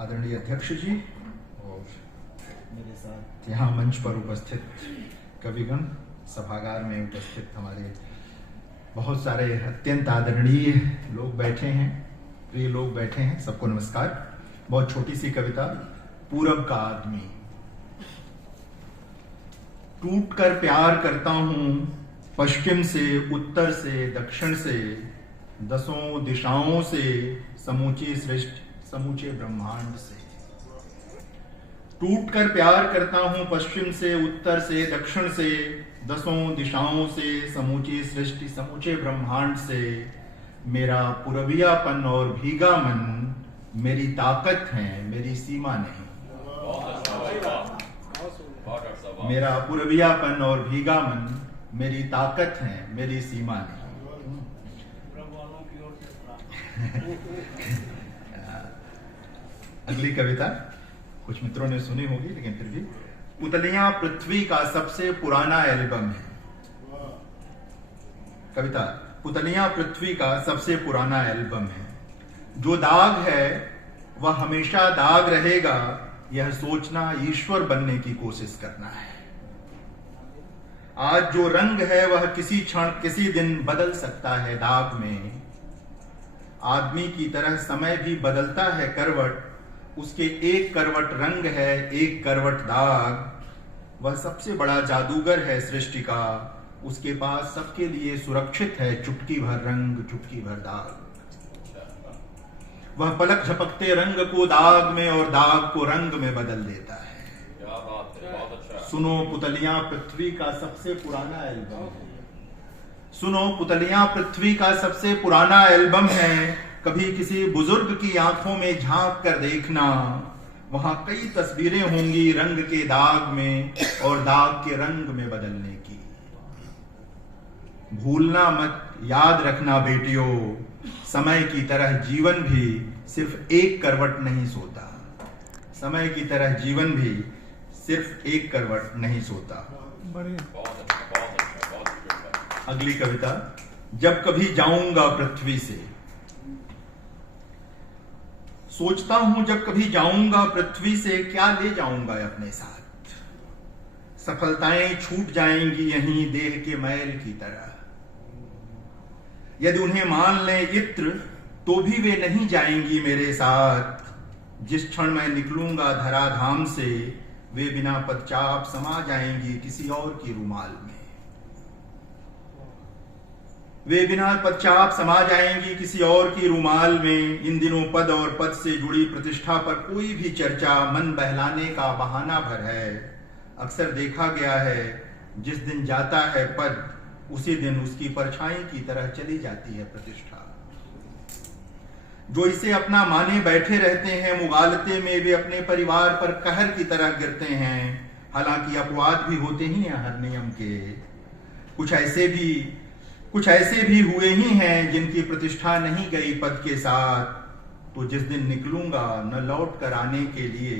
आदरणीय अध्यक्ष जी और मेरे साथ यहाँ मंच पर उपस्थित कविगण, सभागार में उपस्थित हमारे बहुत सारे अत्यंत आदरणीय लोग बैठे हैं, प्रिय लोग बैठे हैं, सबको नमस्कार। बहुत छोटी सी कविता। पूरब का आदमी। टूट कर प्यार करता हूं पश्चिम से, उत्तर से, दक्षिण से, दसों दिशाओं से, समूची सृष्टि, समूचे ब्रह्मांड से। टूट कर प्यार करता हूं पश्चिम से, उत्तर से, दक्षिण से, दसों दिशाओं से, समूची सृष्टि, समूचे ब्रह्मांड से। मेरा पूरबियापन और भीगा मन मेरी ताकत है, मेरी सीमा नहीं। मेरा पूरबियापन और भीगा मन मेरी ताकत है, मेरी सीमा नहीं। अगली कविता कुछ मित्रों ने सुनी होगी, लेकिन फिर भी। पुतलियां पृथ्वी का सबसे पुराना एल्बम है। कविता। पुतलियां पृथ्वी का सबसे पुराना एल्बम है। जो दाग है वह हमेशा दाग रहेगा, यह सोचना ईश्वर बनने की कोशिश करना है। आज जो रंग है वह किसी क्षण, किसी दिन बदल सकता है दाग में। आदमी की तरह समय भी बदलता है करवट, उसके एक करवट रंग है, एक करवट दाग। वह सबसे बड़ा जादूगर है सृष्टि का, उसके पास सबके लिए सुरक्षित है चुटकी भर रंग, चुटकी भर दाग। वह पलक झपकते रंग को दाग में और दाग को रंग में बदल देता है। क्या बात है, बहुत अच्छा। सुनो पुतलियां पृथ्वी का सबसे पुराना एल्बम है। सुनो पुतलियां पृथ्वी का सबसे पुराना एल्बम है। कभी किसी बुजुर्ग की आंखों में झांक कर देखना, वहां कई तस्वीरें होंगी रंग के दाग में और दाग के रंग में बदलने की। भूलना मत, याद रखना बेटियों, समय की तरह जीवन भी सिर्फ एक करवट नहीं सोता। समय की तरह जीवन भी सिर्फ एक करवट नहीं सोता। अगली कविता। जब कभी जाऊंगा पृथ्वी से। सोचता हूं जब कभी जाऊंगा पृथ्वी से, क्या ले जाऊंगा अपने साथ। सफलताएं छूट जाएंगी यहीं देह के मैल की तरह। यदि उन्हें मान लें इत्र तो भी वे नहीं जाएंगी मेरे साथ। जिस क्षण मैं निकलूंगा धराधाम से, वे बिना पदचाप समा जाएंगी किसी और की रुमाल में। वे बिना पदचाप समा जाएंगी किसी और की रुमाल में। इन दिनों पद और पद से जुड़ी प्रतिष्ठा पर कोई भी चर्चा मन बहलाने का बहाना भर है। अक्सर देखा गया है, जिस दिन जाता है पद, उसी दिन उसकी परछाई की तरह चली जाती है प्रतिष्ठा। जो इसे अपना माने बैठे रहते हैं मुगालते में, वे अपने परिवार पर कहर की तरह गिरते हैं। हालांकि अपवाद भी होते ही हैं हर नियम के। कुछ ऐसे भी हुए ही हैं जिनकी प्रतिष्ठा नहीं गई पद के साथ। तो जिस दिन निकलूंगा न लौट कर आने के लिए,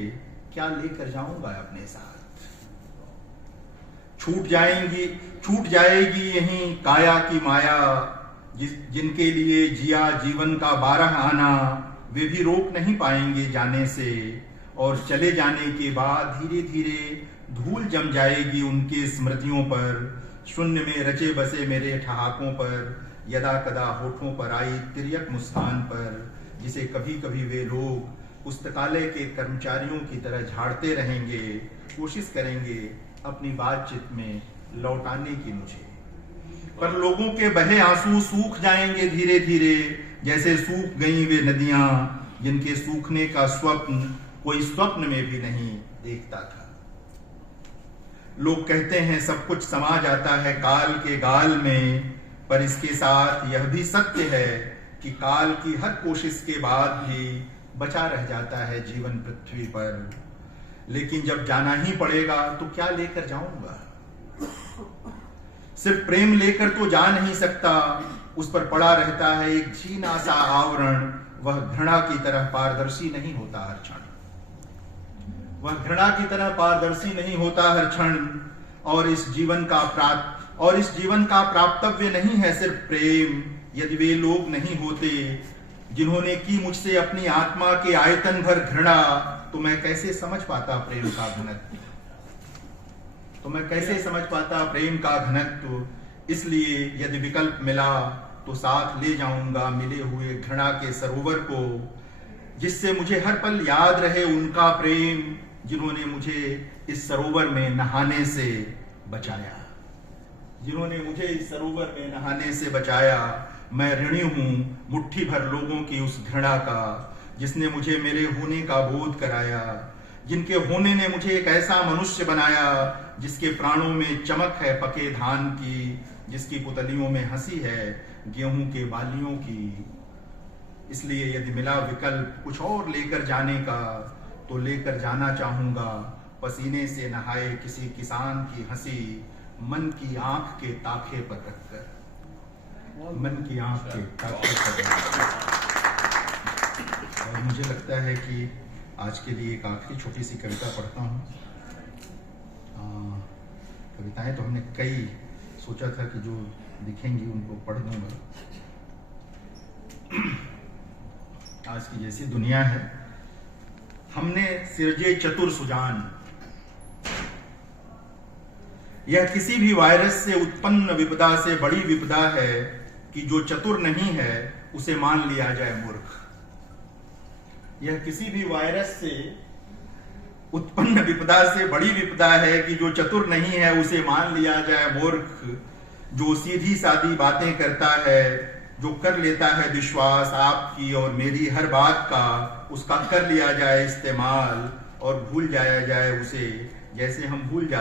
क्या लेकर जाऊंगा अपने साथ। छूट जाएगी यहीं काया की माया। जिनके लिए जिया जीवन का 12 आना, वे भी रोक नहीं पाएंगे जाने से। और चले जाने के बाद धीरे धीरे धूल जम जाएगी उनके स्मृतियों पर। शून्य में रचे बसे मेरे ठहाकों पर, यदा कदा होठों पर आई तिर्यक मुस्कान पर, जिसे कभी कभी वे लोग पुस्तकालय के कर्मचारियों की तरह झाड़ते रहेंगे। कोशिश करेंगे अपनी बातचीत में लौटाने की मुझे। पर लोगों के बहे आंसू सूख जाएंगे धीरे धीरे, जैसे सूख गई वे नदियां जिनके सूखने का स्वप्न कोई स्वप्न में भी नहीं देखता था। लोग कहते हैं सब कुछ समा जाता है काल के गाल में, पर इसके साथ यह भी सत्य है कि काल की हर कोशिश के बाद भी बचा रह जाता है जीवन पृथ्वी पर। लेकिन जब जाना ही पड़ेगा तो क्या लेकर जाऊंगा। सिर्फ प्रेम लेकर तो जा नहीं सकता, उस पर पड़ा रहता है एक झीना सा आवरण। वह घृणा की तरह पारदर्शी नहीं होता हर क्षण। वह घृणा की तरह पारदर्शी नहीं होता हर क्षण। और इस जीवन का प्राप्तव्य नहीं है सिर्फ प्रेम। यदि वे लोग नहीं होते जिन्होंने की मुझसे अपनी आत्मा के आयतन भर घृणा, तो मैं कैसे समझ पाता प्रेम का घनत्व, तो मैं कैसे समझ पाता प्रेम का घनत्व। इसलिए यदि विकल्प मिला तो साथ ले जाऊंगा मिले हुए घृणा के सरोवर को, जिससे मुझे हर पल याद रहे उनका प्रेम, जिन्होंने मुझे इस सरोवर में नहाने से बचाया, जिन्होंने मुझे इस सरोवर में नहाने से बचाया। मैं ऋणी हूं मुट्ठी भर लोगों की उस घृणा का, जिसने मुझे मेरे होने का बोध कराया, जिनके होने ने मुझे एक ऐसा मनुष्य बनाया जिसके प्राणों में चमक है पके धान की, जिसकी पुतलियों में हंसी है गेहूं के बालियों की। इसलिए यदि मिला विकल्प कुछ और लेकर जाने का, तो लेकर जाना चाहूंगा पसीने से नहाए किसी किसान की हंसी, मन की आंख के ताखे पर रखकर, मन की आंख के ताखे पर रखकर। और मुझे लगता है कि आज के लिए एक आखिरी छोटी सी कविता पढ़ता हूँ। कविताएं तो हमने कई सोचा था कि जो दिखेंगी उनको पढ़ दूंगा। आज की जैसी दुनिया है, हमने सिरजे चतुर सुजान, यह किसी भी वायरस से उत्पन्न विपदा से बड़ी विपदा है कि जो चतुर नहीं है उसे मान लिया जाए मूर्ख। यह किसी भी वायरस से उत्पन्न विपदा से बड़ी विपदा है कि जो चतुर नहीं है उसे मान लिया जाए मूर्ख। जो सीधी सादी बातें करता है, जो कर लेता है विश्वास आपकी और मेरी हर बात का, उसका कर लिया जाए इस्तेमाल और भूल जाया जाए उसे, जैसे हम भूल जाते